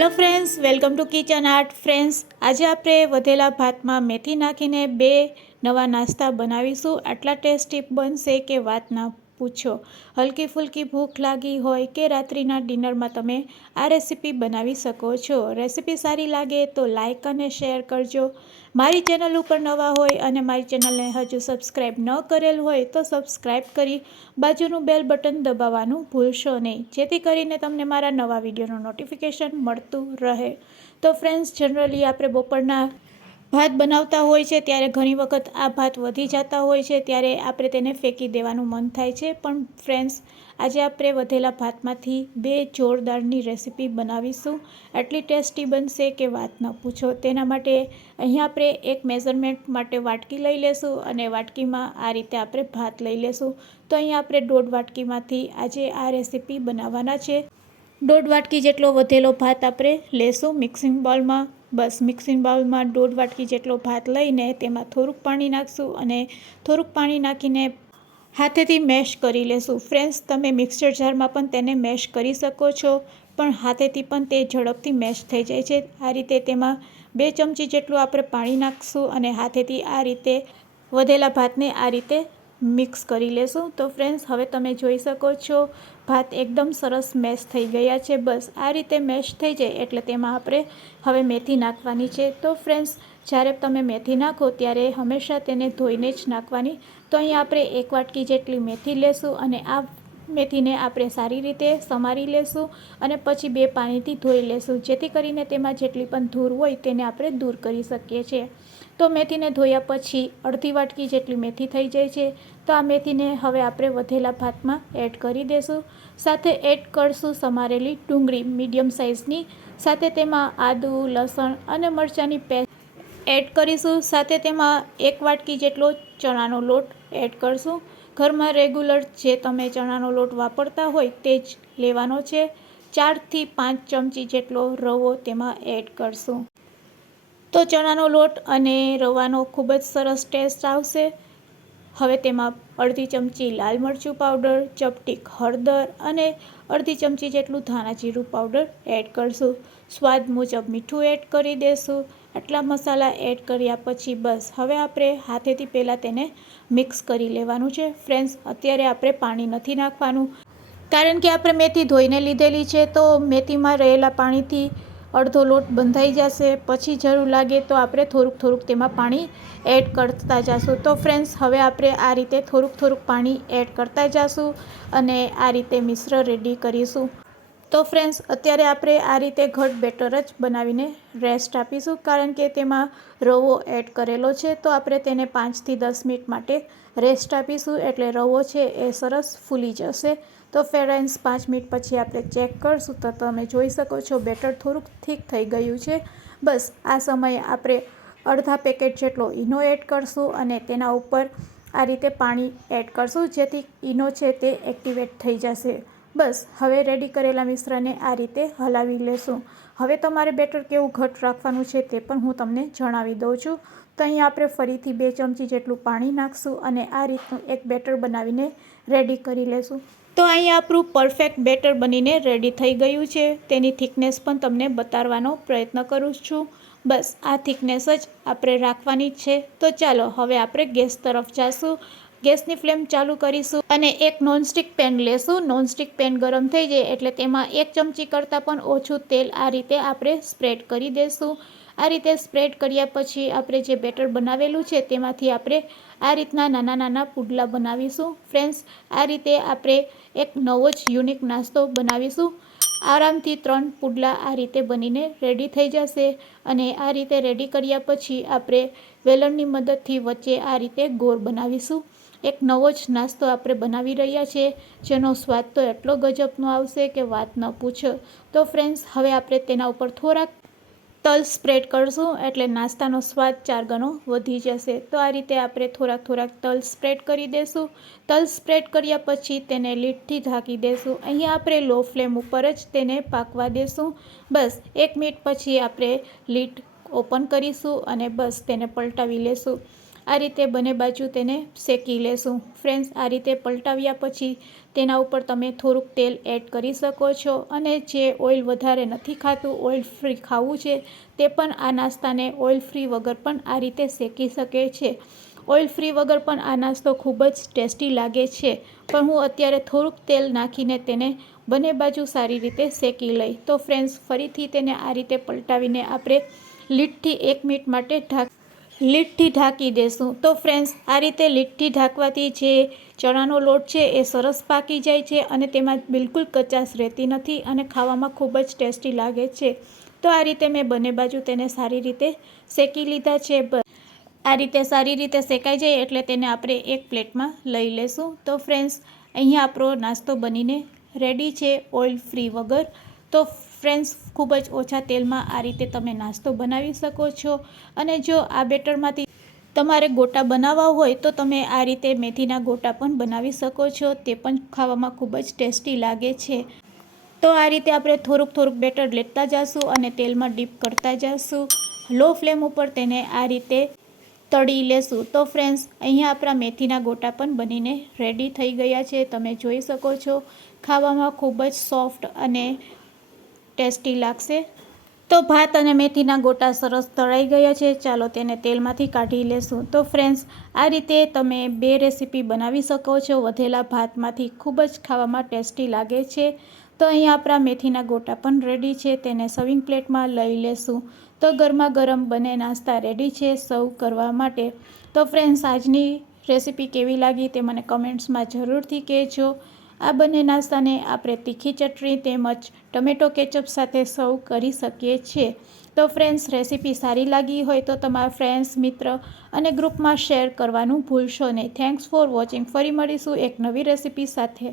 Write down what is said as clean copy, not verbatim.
Hello friends, welcome to kitchen art. Friends, આજે આપણે વધેલા ભાતમાં મેથી નાખીને બે નવા નાસ્તા બનાવીશું. આટલા ટેસ્ટી બનશે કે વાત ના પૂછો. હલકી ફુલકી ભૂખ લાગી હોય કે રાત્રિના ડિનરમાં તમે આ રેસીપી બનાવી શકો છો. રેસીપી સારી લાગે તો લાઇક અને શેર કરજો. મારી ચેનલ ઉપર નવા હોય અને મારી ચેનલને હજુ સબસ્ક્રાઈબ ન કરેલ હોય તો સબસ્ક્રાઈબ કરી બાજુનું બેલ બટન દબાવવાનું ભૂલશો નહીં, જેથી કરીને તમને મારા નવા વિડીયોનું નોટિફિકેશન મળતું રહે. તો ફ્રેન્ડ્સ, જનરલી આપણે બપોરના ભાત બનાવતા હોય છે ત્યારે ઘણી વખત આ ભાત વધી જતા હોય છે ત્યારે આપણે તેને ફેંકી દેવાનું મન થાય છે. પણ ફ્રેન્ડ્સ, આજે આપણે વધેલા ભાતમાંથી બે જોરદારની રેસીપી બનાવીશું. એટલી ટેસ્ટી બનશે કે વાત ન પૂછો. તેના માટે અહીંયા આપણે એક મેઝરમેન્ટ માટે વાટકી લઈ લેશું અને વાટકીમાં આ રીતે આપણે ભાત લઈ લેશું. તો અહીંયા આપણે 1.5 વાટકીમાંથી આજે આ રેસીપી બનાવવાના છે. 1.5 વાટકી જેટલો વધેલો ભાત આપણે લેશું મિક્સિંગ બાઉલમાં. બસ મિક્સિંગ બાઉલમાં 1.5 વાટકી જેટલો ભાત લઈને તેમાં થોડુંક પાણી નાખશું અને થોડુંક પાણી નાખીને હાથેથી મેશ કરી લેશું. ફ્રેન્ડ્સ, તમે મિક્સર જારમાં પણ તેને મેશ કરી શકો છો, પણ હાથેથી પણ તે ઝડપથી મેશ થઈ જાય છે. આ રીતે તેમાં 2 ચમચી જેટલું આપણે પાણી નાખશું અને હાથેથી આ રીતે વધેલા ભાતને આ રીતે મિક્સ કરી લેશું. તો ફ્રેન્ડ્સ, હવે તમે જોઈ શકો છો ભાત એકદમ સરસ મેશ થઈ ગયા છે. બસ આ રીતે મેશ થઈ જાય એટલે તેમાં આપણે હવે મેથી નાખવાની છે. તો ફ્રેન્ડ્સ, જ્યારે તમે મેથી નાખો ત્યારે હંમેશા તેને ધોઈને જ નાખવાની. તો અહીંયા આપણે 1 વાટકી જેટલી મેથી લેશું અને આ મેથીને આપણે સારી રીતે સમારી લેશું અને પછી 2 પાણીથી ધોઈ લેશું, જેથી કરીને તેમાં જેટલી પણ ધૂળ હોય તેને આપણે દૂર કરી શકીએ છીએ. તો મેથીને ધોયા પછી અડધી વાટકી જેટલી મેથી થઈ જાય છે. તો આ મેથીને હવે આપણે વધેલા ભાતમાં એડ કરી દઈશું. સાથે એડ કરશું સમારેલી ડુંગળી મીડિયમ સાઇઝની. સાથે તેમાં આદુ, લસણ અને મરચાંની પેસ્ટ એડ કરીશું. સાથે તેમાં 1 વાટકી જેટલો ચણાનો લોટ એડ કરશું. ઘરમાં રેગ્યુલર જે તમે ચણાનો લોટ વાપરતા હોય તે જ લેવાનો છે. 4 થી 5 ચમચી જેટલો રવો તેમાં એડ કરશું. તો ચણાનો લોટ અને રવાનો ખૂબ જ સરસ ટેસ્ટ આવશે. હવે તેમાં અડધી ચમચી લાલ મરચું પાવડર, ચપટીક હળદર અને અડધી ચમચી જેટલું ધાણા જીરું પાવડર એડ કરશું. સ્વાદ મુજબ મીઠું એડ કરી દઈશું. આટલા મસાલા એડ કર્યા પછી બસ હવે આપણે હાથેથી પહેલાં તેને મિક્સ કરી લેવાનું છે. ફ્રેન્ડ્સ, અત્યારે આપણે પાણી નથી નાખવાનું, કારણ કે આપણે મેથી ધોઈને લીધેલી છે. તો મેથીમાં રહેલા પાણીથી અડધો લોટ બંધાઈ જશે. પછી જરૂર લાગે તો આપણે થોડુંક તેમાં પાણી એડ કરતા જઈશું. તો ફ્રેન્ડ્સ, હવે આપણે આ રીતે થોડુંક પાણી એડ કરતા જઈશું અને આ રીતે મિશ્ર રેડી કરીશું. તો ફ્રેન્ડ્સ, અત્યારે આપણે આ રીતે ઘટ બેટર જ બનાવીને રેસ્ટ આપીશું, કારણ કે તેમાં રવો એડ કરેલો છે. તો આપણે તેને 5 થી 10 મિનિટ માટે રેસ્ટ આપીશું એટલે રવો છે એ સરસ ફૂલી જશે. તો ફ્રેન્ડ્સ, 5 મિનિટ પછી આપણે ચેક કરશું તો તમે જોઈ શકો છો બેટર થોડુંક થીક થઈ ગયું છે. બસ આ સમયે આપણે અડધા પેકેટ જેટલો ઈનો એડ કરશું અને તેના ઉપર આ રીતે પાણી એડ કરશું, જેથી ઈનો છે તે એક્ટિવેટ થઈ જશે. બસ હવે રેડી કરેલા મિશ્રણને આ રીતે હલાવી લેશું. હવે તમારે બેટર કેવું ઘટ રાખવાનું છે તે પણ હું તમને જણાવી દઉં છું. તો અહીંયા આપણે ફરીથી 2 ચમચી જેટલું પાણી નાખશું અને આ રીતનું એક બેટર બનાવીને રેડી કરી લેશું. તો અહીંયા આપણું પરફેક્ટ બેટર બનીને રેડી થઈ ગયું છે. તેની થિકનેસ પણ તમને બતાવવાનો પ્રયત્ન કરું છું. બસ આ થિકનેસ જ આપણે રાખવાની છે. તો ચાલો હવે આપણે ગેસ તરફ જઈશું. ગેસની ફ્લેમ ચાલુ કરીશું અને એક નોનસ્ટિક પેન લેશું. નોનસ્ટિક પેન ગરમ થઈ જાય એટલે તેમાં 1 ચમચી કરતાં પણ ઓછું તેલ આ રીતે આપણે સ્પ્રેડ કરી દઈશું. આ રીતે સ્પ્રેડ કર્યા પછી આપણે જે બેટર બનાવેલું છે તેમાંથી આપણે આ રીતના નાના પુડલા બનાવીશું. ફ્રેન્ડ્સ, આ રીતે આપણે એક નવો જ યુનિક નાસ્તો બનાવીશું. આરામથી 3 પુડલા આ રીતે બનીને રેડી થઈ જશે. અને આ રીતે રેડી કર્યા પછી આપણે વેલણની મદદથી વચ્ચે આ રીતે ગોળ બનાવીશું. એક નવો જ નાસ્તો આપણે બનાવી રહ્યા છીએ, જેનો સ્વાદ તો એટલો ગજબનો આવશે કે વાત ન પૂછો. તો ફ્રેન્ડ્સ, હવે આપણે તેના ઉપર થોડાક તલ સ્પ્રેડ કરશું એટલે નાસ્તાનો સ્વાદ 4 ગણો વધી જશે. તો આ રીતે આપણે થોડાક તલ સ્પ્રેડ કરી દઈશું. તલ સ્પ્રેડ કર્યા પછી તેને લીડથી ઢાંકી દઈશું. અહીંયા આપણે લો ફ્લેમ ઉપર જ તેને પાકવા દઈશું. બસ 1 મિનિટ પછી આપણે લીડ ઓપન કરીશું અને બસ તેને પલટાવી લેશું. આ રીતે બંને બાજુ તેને શેકી લેશું. ફ્રેન્ડ્સ, આ રીતે પલટાવ્યા પછી તેના ઉપર તમે થોડુંક તેલ એડ કરી શકો છો. અને જે ઓઇલ વધારે નથી ખાતું, ઓઇલ ફ્રી ખાવું છે, તે પણ આ નાસ્તાને ઓઇલ ફ્રી વગર પણ આ રીતે શેકી શકે છે. ઓઇલ ફ્રી વગર પણ આ નાસ્તો ખૂબ જ ટેસ્ટી લાગે છે. પણ હું અત્યારે થોડુંક તેલ નાખીને તેને બંને બાજુ સારી રીતે શેકી લઈ. તો ફ્રેન્ડ્સ, ફરીથી તેને આ રીતે પલટાવીને આપણે લીડથી 1 મિનિટ માટે લીડથી ઢાંકી દેશું. તો ફ્રેન્ડ્સ, આ રીતે લીડથી ઢાંકવાથી જે ચણાનો લોટ છે એ સરસ પાકી જાય છે અને તેમાં બિલકુલ કચાશ રહેતી નથી અને ખાવામાં ખૂબ જ ટેસ્ટી લાગે છે. તો આ રીતે મેં બંને બાજુ તેને સારી રીતે શેકી લીધા છે. આ રીતે સારી રીતે શેકાઈ જાય એટલે તેને આપણે એક પ્લેટમાં લઈ લેશું. તો ફ્રેન્ડ્સ, અહીંયા આપણો નાસ્તો બનીને રેડી છે ઓઇલ ફ્રી વગર. તો ફ્રેન્ડ્સ, ખૂબ જ ઓછા તેલમાં આ રીતે તમે નાસ્તો બનાવી શકો છો. અને જો આ બેટરમાંથી તમારે ગોટા બનાવવા હોય તો તમે આ રીતે મેથીના ગોટા પણ બનાવી શકો છો. તે પણ ખાવામાં ખૂબ જ ટેસ્ટી લાગે છે. તો આ રીતે આપણે થોડુંક બેટર લેતા જઈશું અને તેલમાં ડીપ કરતા જઈશું. લો ફ્લેમ ઉપર તેને આ રીતે તળી લેશું. તો ફ્રેન્ડ્સ, અહીંયા આપણા મેથીના ગોટા પણ બનીને રેડી થઈ ગયા છે. તમે જોઈ શકો છો, ખાવામાં ખૂબ જ સોફ્ટ અને ટેસ્ટી લાગશે. તો ભાત અને મેથીના ગોટા સરસ તળાઈ ગયા છે. ચાલો તેને તેલમાંથી કાઢી લેશું. તો ફ્રેન્ડ્સ, આ રીતે તમે 2 રેસીપી બનાવી શકો છો વધેલા ભાતમાંથી. ખૂબ જ ખાવામાં ટેસ્ટી લાગે છે. તો અહીંયા આપણા મેથીના ગોટા પણ રેડી છે. તેને સર્વિંગ પ્લેટમાં લઈ લેશું. તો ગરમા ગરમ બંને નાસ્તા રેડી છે સર્વ કરવા માટે. તો ફ્રેન્ડ્સ, આજની રેસીપી કેવી લાગી તે મને કમેન્ટ્સમાં જરૂરથી કહેજો. આ બંને નાસ્તાને આપણે તીખી ચટણી તેમજ ટમેટો કેચઅપ સાથે સર્વ કરી શકીએ છીએ. તો ફ્રેન્ડ્સ, રેસીપી સારી લાગી હોય તો તમારા ફ્રેન્ડ્સ, મિત્ર અને ગ્રુપમાં શેર કરવાનું ભૂલશો નહીં. Thanks for watching. ફરી મળીશું એક નવી રેસીપી સાથે.